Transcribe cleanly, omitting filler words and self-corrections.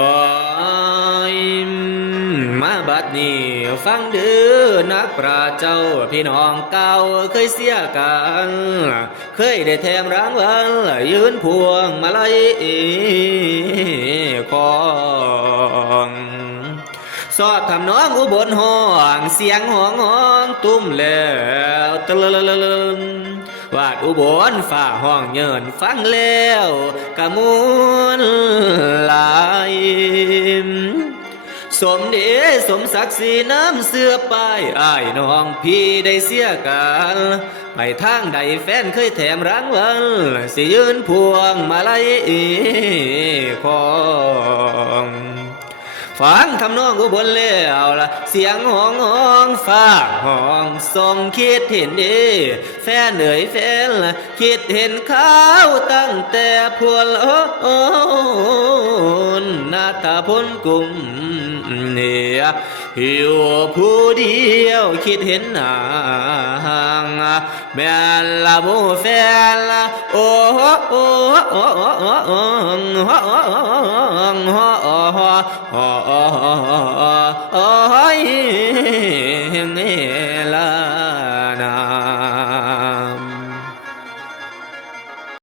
โอ้ยมาบัดนี้ฟังเด้อนักปราชญ์เจ้าพี่น้องเก่าเคยเสียกันเคยได้แถมรางวัลยืนพวงมาลัยของสอดทำน้องอุบลห้องเสียงห้องห้องตุ้มแล้วตะลลลนวาดอุบลฝ่าห้องเยินฟังแล้วกะมุนหลายสมเด็จสมศักดิ์ศรีน้ำเสื้อป้ายอ้ายน้องพี่ได้เสียกันไปทางใดแฟนเคยแถมรางวัลสิยืนพวงมาลัยของฟังทำนองอุบลแล้วล่ะเสียงห้องห้องฟ้าห้องส่งคิดเห็นดีแฟนเอ่ยแฟนล่ะคิดเห็นเขาตั้งแต่พวลโอนนาตาพ้นกลุ่มเนี่ยหิวผู้เดียวคิดเห็นนางแม่ละมูแฟนละโอ้โอ้โอ้โอ้โอ้โอ้โอ้ย